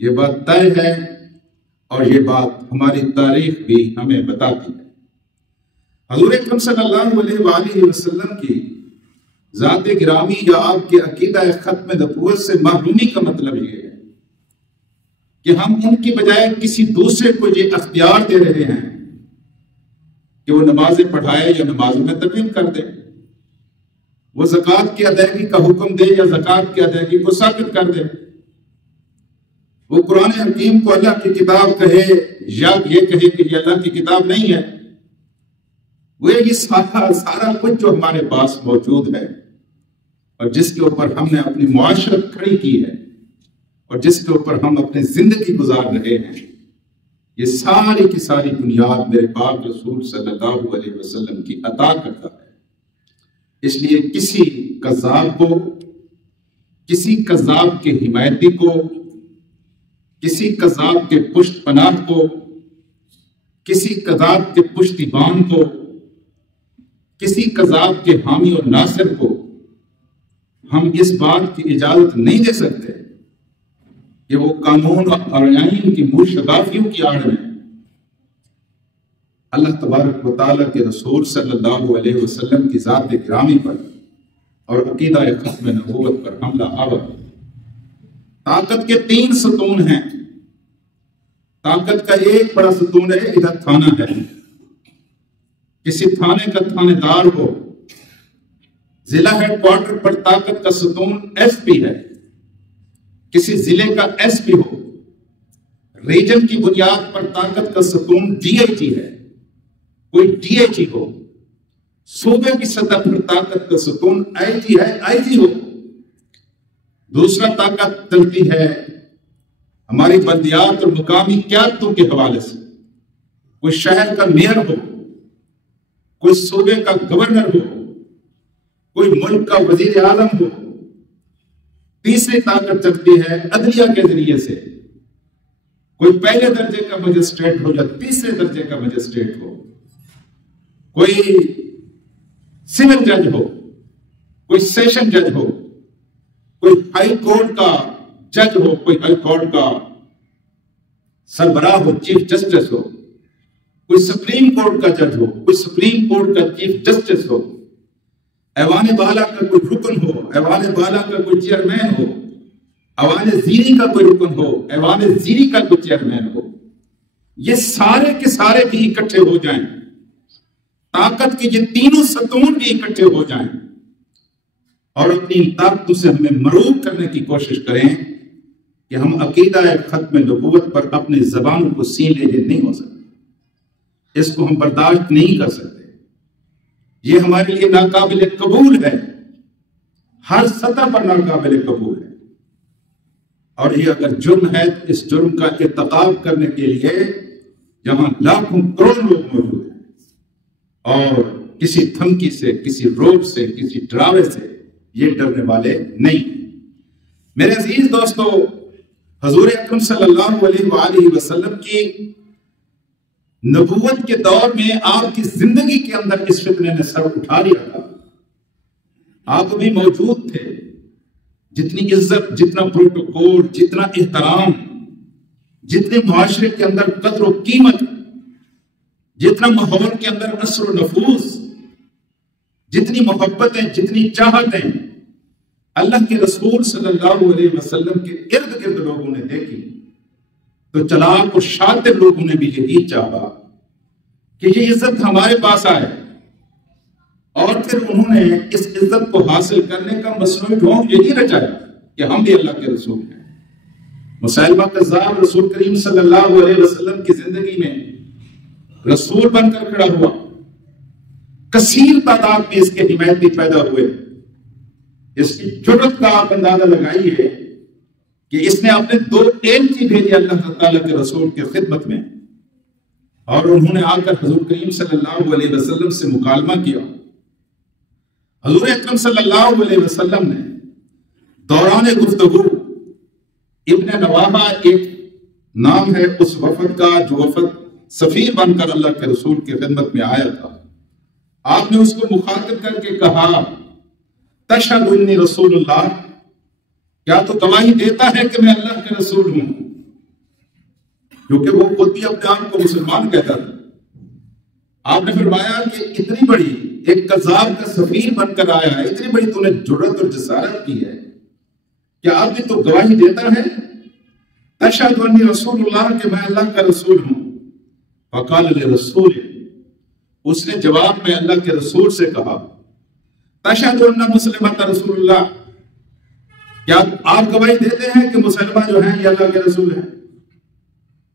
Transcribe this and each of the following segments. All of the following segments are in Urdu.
یہ بات طے ہے اور یہ بات ہماری تاریخ بھی ہمیں بتاتی ہے۔ حضور اکرم صلی اللہ علیہ وآلہ وسلم کی ذات گرامی یا آپ کے عقیدہ ختم نبوت سے محرومی کا مطلب یہ ہے کہ ہم ان کی بجائے کسی دوسرے کو یہ اختیار دے رہے ہیں کہ وہ نمازیں پڑھائے یا نمازوں میں ترغیب کر دے، وہ زکوٰۃ کی ادائیگی کا حکم دے یا زکوٰۃ کی ادائیگی کو ثابت کر دے، وہ قرآن حکیم کو اللہ کی کتاب کہے یا یہ کہے کہ یہ اللہ کی کتاب نہیں ہے۔ وہ یہ سارا کچھ جو ہمارے پاس موجود ہے اور جس کے اوپر ہم نے اپنی معاشرت کھڑی کی ہے اور جس کے اوپر ہم اپنی زندگی گزار رہے ہیں، یہ ساری کی ساری بنیاد میرے پاک رسول صلی اللہ علیہ وسلم کی عطا کرتا ہے۔ اس لیے کسی کذاب کو، کسی کذاب کے حمایتی کو، کسی کذاب کے پشت پناہ کو، کسی کذاب کے پشتیبان کو، کسی کذاب کے حامی اور ناصر کو ہم اس بات کی اجازت نہیں دے سکتے کہ وہ قانون اور آئین کی موشگافیوں کی آڑ میں اللہ تبارک و تعالیٰ کے رسول صلی اللہ علیہ وسلم کی ذات گرامی پر اور عقیدہ ختم نبوت پر حملہ آور۔ طاقت کے 3 ستون ہیں۔ طاقت کا ایک بڑا ستون ہے، ادھر تھانہ ہے، کسی تھانے کا تھانے دار ہو، ضلع ہیڈ کوارٹر پر طاقت کا ستون ایس پی ہے، کسی ضلع کا ایس پی ہو، ریجن کی بنیاد پر طاقت کا ستون ڈی آئی جی ہے، کوئی ڈی آئی جی ہو، صوبے کی سطح پر طاقت کا ستون آئی جی ہے، آئی جی ہو۔ دوسرا طاقت چلتی ہے ہماری بلدیات اور مقامی قیادتوں کے حوالے سے، کوئی شہر کا میئر ہو، کوئی صوبے کا گورنر ہو، کوئی ملک کا وزیر اعظم ہو۔ تیسری طاقت چلتی ہے عدلیہ کے ذریعے سے، کوئی پہلے درجے کا مجسٹریٹ ہو یا تیسرے درجے کا مجسٹریٹ ہو، کوئی سول جج ہو، کوئی سیشن جج ہو، کوئی ہائی کورٹ کا جج ہو، کوئی ہائی کورٹ کا سربراہ ہو، چیف جسٹس ہو، کوئی سپریم کورٹ کا جج ہو، کوئی سپریم کورٹ کا چیف جسٹس ہو، ایوان بالا کا کوئی رکن ہو، ایوان بالا کا کوئی چیئرمین ہو، ایوان زیری کا کوئی رکن ہو، ایوان زیری کا کوئی چیئرمین ہو، یہ سارے کے سارے بھی اکٹھے ہو جائیں، طاقت کے یہ تینوں ستون بھی اکٹھے ہو جائیں اور اپنی طاقتوں سے ہمیں مروب کرنے کی کوشش کریں کہ ہم عقیدہ ختم نبوت پر اپنی زبانوں کو سین لے نہیں ہو سکتے، اس کو ہم برداشت نہیں کر سکتے، یہ ہمارے لیے ناقابل قبول ہے، ہر سطح پر ناقابل قبول ہے، اور یہ اگر جرم ہے تو اس جرم کا ارتکاب کرنے کے لیے جہاں لاکھوں کروڑ لوگ موجود ہیں اور کسی دھمکی سے، کسی روب سے، کسی ڈراوے سے یہ ڈرنے والے نہیں۔ میرے عزیز دوستو، حضور اکرم صلی اللہ علیہ وآلہ وسلم کی نبوت کے دور میں آپ کی زندگی کے اندر اس فتنے نے سر اٹھا لیا تھا، آپ بھی موجود تھے۔ جتنی عزت، جتنا پروٹوکول، جتنا احترام، جتنے معاشرے کے اندر قدر و قیمت، جتنا ماحول کے اندر اثر و نفوذ، جتنی محبتیں، جتنی چاہتیں اللہ کے رسول صلی اللہ علیہ وسلم کے ارد گرد لوگوں نے دیکھی، تو چلاک اور شاطر لوگوں نے بھی یہی چاہا کہ یہ عزت ہمارے پاس آئے، اور پھر انہوں نے اس عزت کو حاصل کرنے کا مصنوعی ڈھونگ یہی رچایا کہ ہم بھی اللہ کے رسول ہیں۔ مسیلمہ کذاب رسول کریم صلی اللہ علیہ وسلم کی زندگی میں رسول بن کر کھڑا ہوا، کثیر تعداد میں اس کے حمایتی پیدا ہوئے۔ اس کی جرأت کا آپ اندازہ لگائیے کہ اس نے اپنے 2 ایلچی بھیجے اللہ تعالیٰ کے رسول کی خدمت میں، اور انہوں نے آ کر حضور کریم صلی اللہ علیہ وسلم سے مکالمہ کیا۔ حضور اکرم صلی اللہ علیہ وسلم نے دوران گفتگو ابن نواحہ ایک نام ہے اس وفد کا جو وفد سفیر بن کر اللہ کے رسول کی خدمت میں آیا تھا، آپ نے اس کو مخاطب کر کے کہا، تشہد انی رسول اللہ، کیا تو گواہی دیتا ہے کہ میں اللہ کے رسول ہوں؟ کیونکہ وہ خود بھی اپنے آپ کو مسلمان کہتا تھا. آپ نے فرمایا کہ اتنی بڑی ایک کذاب کا سفیر بن کر آیا ہے، اتنی بڑی تو نے جرأت اور جسارت کی ہے، کیا اب بھی تو گواہی دیتا ہے؟ تشہد انی رسول اللہ، کہ میں اللہ کا رسول ہوں. فقال لرسول، اس نے جواب میں اللہ کے رسول سے کہا تشہد ان مسلمۃ رسول اللہ، کیا آپ گواہی دیتے ہیں کہ مسلمہ جو ہیں یہ اللہ کے رسول ہیں؟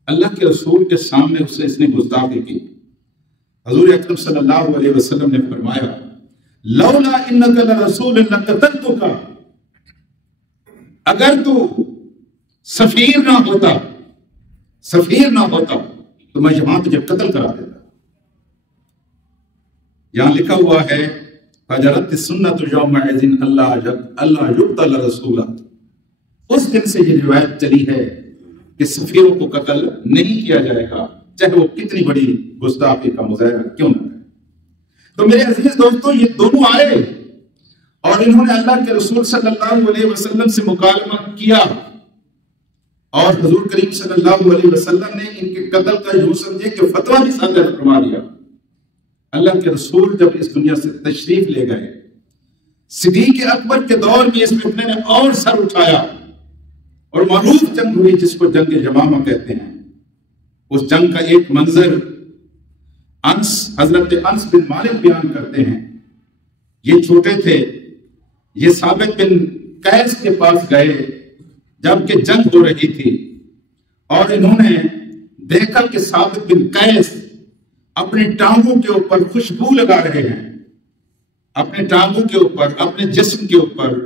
اللہ کے رسول کے سامنے اس نے گستاخی کی. حضور اکرم صلی اللہ علیہ وسلم نے فرمایا لولا انک لرسول لقتلتک، اگر تو سفیر نہ ہوتا تو میں یہاں تجھے قتل کرا دیتا. یہاں لکھا ہوا ہے فجرت السنۃ یومئذ اللہ یقتل رسولا، اس دن سے یہ روایت چلی ہے کہ سفیروں کو قتل نہیں کیا جائے گا، چاہے وہ کتنی بڑی گستاخی کا مظاہرہ کیوں نہ ہے. تو میرے عزیز دوستو، یہ دونوں آئے اور انہوں نے اللہ کے رسول صلی اللہ علیہ وسلم سے مکالمہ کیا، اور حضور کریم صلی اللہ علیہ وسلم نے ان کے قتل کا یوں سمجھے کہ فتویٰ بھی صادر فرما دیا. اللہ کے رسول جب اس دنیا سے تشریف لے گئے، صدیق اکبر کے دور میں اس فتنے نے اور سر اٹھایا اور معروف جنگ ہوئی جس کو جنگ یمامہ کہتے ہیں. اس جنگ کا ایک منظر حضرت انس بن مالک بیان کرتے ہیں. یہ چھوٹے تھے، یہ ثابت بن قیس کے پاس گئے جبکہ جنگ ہو رہی تھی، اور انہوں نے دیکھا کہ ثابت بن قیس اپنی ٹانگوں کے اوپر خوشبو لگا رہے ہیں، اپنے ٹانگوں کے اوپر، اپنے جسم کے اوپر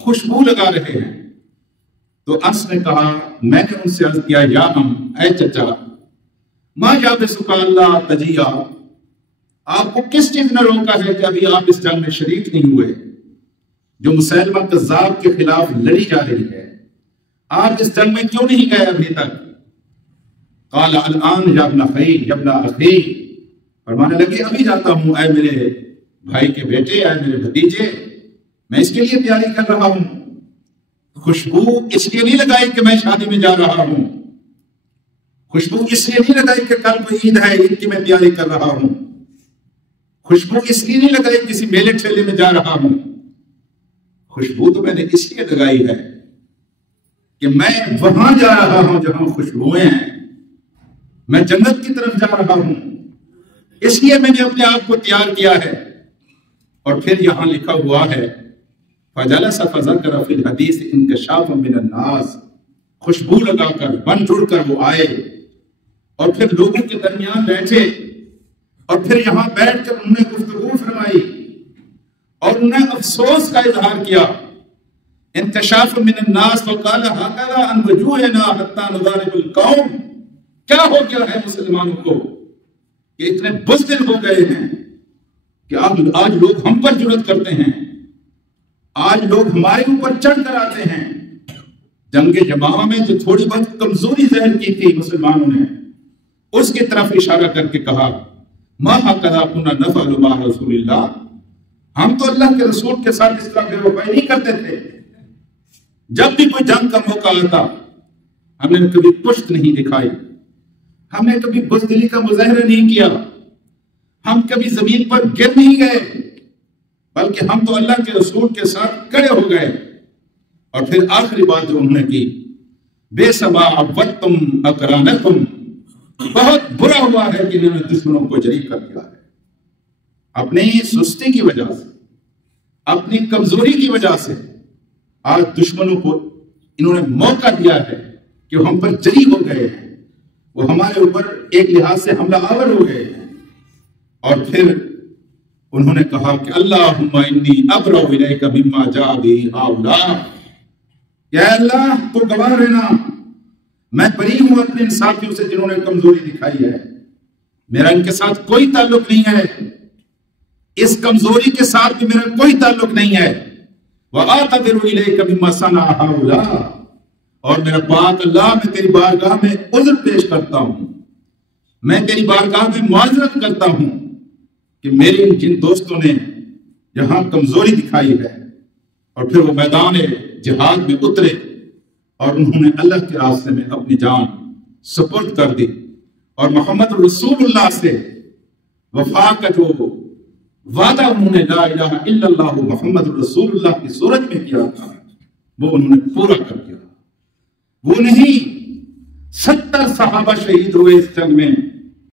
خوشبو لگا رہے ہیں. تو انس نے کہا، میں نے ان سے عرض کیا یا اے چچا، ما یابسک اللہ تجیہ، آپ کو کس چیز نے روکا ہے کہ ابھی آپ اس جنگ میں شریک نہیں ہوئے جو مسیلمہ کذاب کے خلاف لڑی جا رہی ہے؟ آپ اس جنگ میں کیوں نہیں گئے ابھی تک؟ قال الان یا ابن اخی، یا ابن اخی، فرمانے لگے ابھی جاتا ہوں اے میرے بھائی کے بیٹے، اے میرے بھتیجے، میں اس کے لیے تیاری کر رہا ہوں. خوشبو اس لیے نہیں لگائی کہ میں شادی میں جا رہا ہوں، خوشبو اس لیے نہیں لگائی کہ کل کو عید ہے، عید کی میں تیاری کر رہا ہوں، خوشبو اس لیے نہیں لگائی کسی میلے ٹھیلے میں جا رہا ہوں. خوشبو تو میں نے اس لیے لگائی ہے کہ میں وہاں جا رہا ہوں جہاں خوشبوئیں ہیں، میں جنت کی طرف جا رہا ہوں، اس لیے میں نے اپنے آپ کو تیار کیا ہے. اور پھر یہاں لکھا ہوا ہے فجلس فذکر فی الحدیث انکشاف من الناس، خوشبو لگا کر بن جڑ کر وہ آئے اور پھر لوگوں کے درمیان بیٹھے، اور پھر یہاں بیٹھ کر انہوں نے گفتگو فرمائی اور انہوں نے افسوس کا اظہار کیا. انکشاف من الناس وقال هكذا عن وجوهنا حتى نضارب القوم، کیا ہو گیا ہے مسلمانوں کو کہ اتنے بزدل ہو گئے ہیں کہ آج لوگ ہم پر جرأت کرتے ہیں، آج لوگ ہمارے اوپر چڑھ کر آتے ہیں. جنگ یمامہ میں جو تھوڑی بہت کمزوری ظاہر کی تھی مسلمانوں نے، اس کی طرف اشارہ کر کے کہا ما هكذا كنا نفعل مع رسول اللہ، ہم تو اللہ کے رسول کے ساتھ اس طرح بے وفائی نہیں کرتے تھے. جب بھی کوئی جنگ کا موقع آتا ہم نے کبھی پشت نہیں دکھائی، ہم نے کبھی بزدلی کا مظاہرہ نہیں کیا، ہم کبھی زمین پر گر نہیں گئے، بلکہ ہم تو اللہ کے رسول کے ساتھ کڑے ہو گئے. اور پھر آخری بات جو انہوں نے کی، بے سبا عودتم اقرانکم، بہت برا ہوا ہے کہ انہوں نے دشمنوں کو جری کر دیا ہے. اپنی سستی کی وجہ سے، اپنی کمزوری کی وجہ سے آج دشمنوں کو انہوں نے موقع دیا ہے کہ وہ ہم پر جری ہو گئے ہیں، وہ ہمارے اوپر ایک لحاظ سے حملہ آور ہو گئے ہیں. اور پھر انہوں نے کہا کہ اللہم انی ابرأ الیک مما جاء بہ ہؤلاء، یا اللہ تو گواہ رہنا، میں بری ہوں اپنے ان ساتھیوں سے جنہوں نے کمزوری دکھائی ہے، میرا ان کے ساتھ کوئی تعلق نہیں ہے، اس کمزوری کے ساتھ بھی میرا کوئی تعلق نہیں ہے. وَآتَذِرُ إِلَيْكَ مِمَّا صَنَعَ هَؤُلَاء، اور میرا پاک اللہ میں تیری بارگاہ میں عذر پیش کرتا ہوں، میں تیری بارگاہ میں معذرت کرتا ہوں کہ میرے جن دوستوں نے یہاں کمزوری دکھائی ہے. اور پھر وہ میدان جہاد میں اترے اور انہوں نے اللہ کے راستے میں اپنی جان سپرد کر دی، اور محمد رسول اللہ سے وفا کا جو وعدہ انہوں نے لا الہ الا اللہ محمد رسول اللہ کی صورت میں کیا تھا وہ انہوں نے پورا کر دیا۔ وہ نہیں 70 صحابہ شہید ہوئے اس جنگ میں،